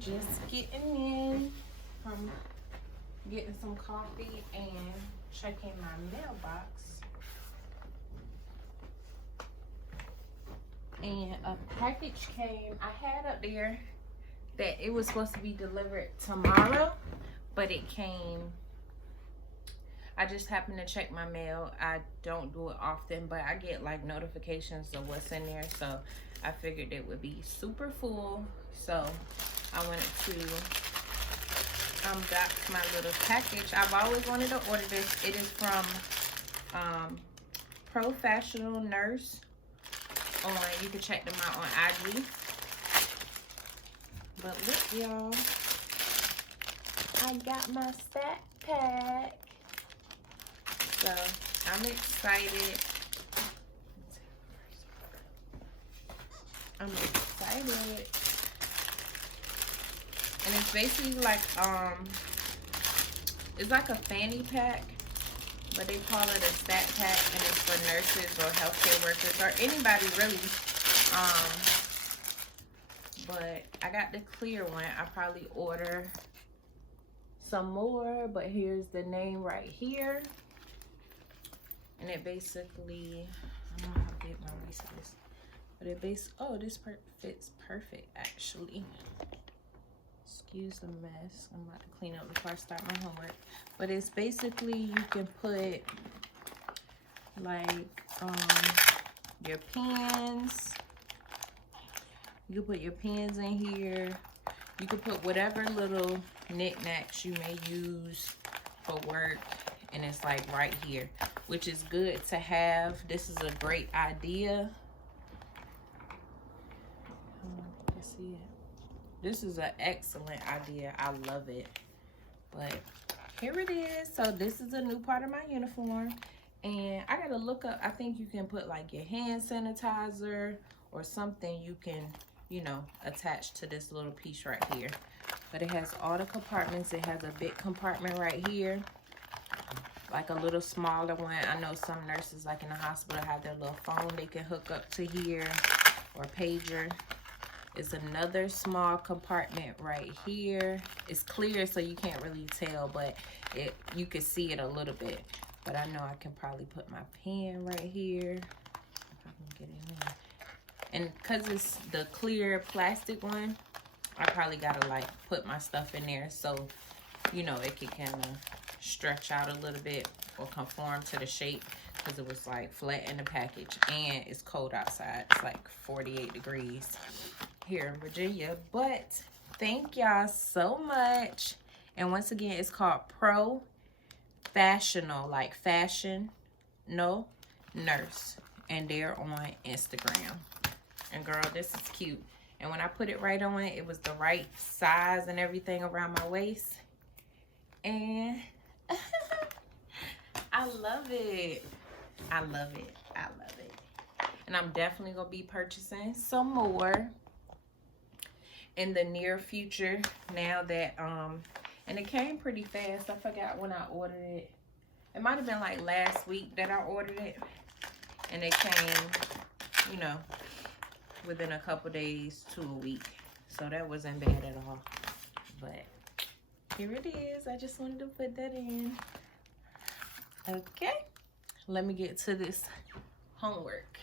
just getting in from getting some coffee and checking my mailbox. And a package came. I had up there that it was supposed to be delivered tomorrow, but it came. I just happened to check my mail. I don't do it often, but I get like notifications of what's in there, so I figured it would be super full. So I wanted to unbox my little package. I've always wanted to order this. It is from Profashional Nurse. You can check them out on IG. But look, y'all, I got my stat pack. So I'm excited. I'm excited. And it's basically like it's like a fanny pack, but they call it a stat pack, and it's for nurses or healthcare workers or anybody really. But I got the clear one. I probably order some more, but here's the name right here. And it basically, I don't know how big my waist is, but it oh, this fits perfect actually. Excuse the mess. I'm about to clean up before I start my homework. But it's basically, you can put like your pens. You can put your pens in here. You can put whatever little knickknacks you may use for work, and it's like right here, which is good to have. This is a great idea. You can see it. This is an excellent idea. I love it. But here it is. So this is a new part of my uniform, and I gotta look up. I think you can put like your hand sanitizer or something you can, you know, attach to this little piece right here. But it has all the compartments. It has a big compartment right here, like a little smaller one. I know some nurses, like in the hospital, have their little phone they can hook up to here, or pager. It's another small compartment right here. It's clear, so you can't really tell, but you can see it a little bit. But I know I can probably put my pen right here if I can get it in. And because it's the clear plastic one, I probably gotta like put my stuff in there so, you know, it can kind of stretch out a little bit or conform to the shape, because it was like flat in the package, and it's cold outside. It's like 48 degrees here in Virginia. But thank y'all so much. And once again, it's called Profashional, like fashion, no, nurse, and they're on Instagram. And girl, this is cute. And when I put it right on, it was the right size and everything around my waist. And I love it. I love it. I love it. And I'm definitely going to be purchasing some more in the near future, now that, and it came pretty fast. I forgot when I ordered it. It might have been like last week that I ordered it. And it came, you know, within a couple days to a week. So that wasn't bad at all. But here it is. I just wanted to put that in. Okay. Let me get to this homework.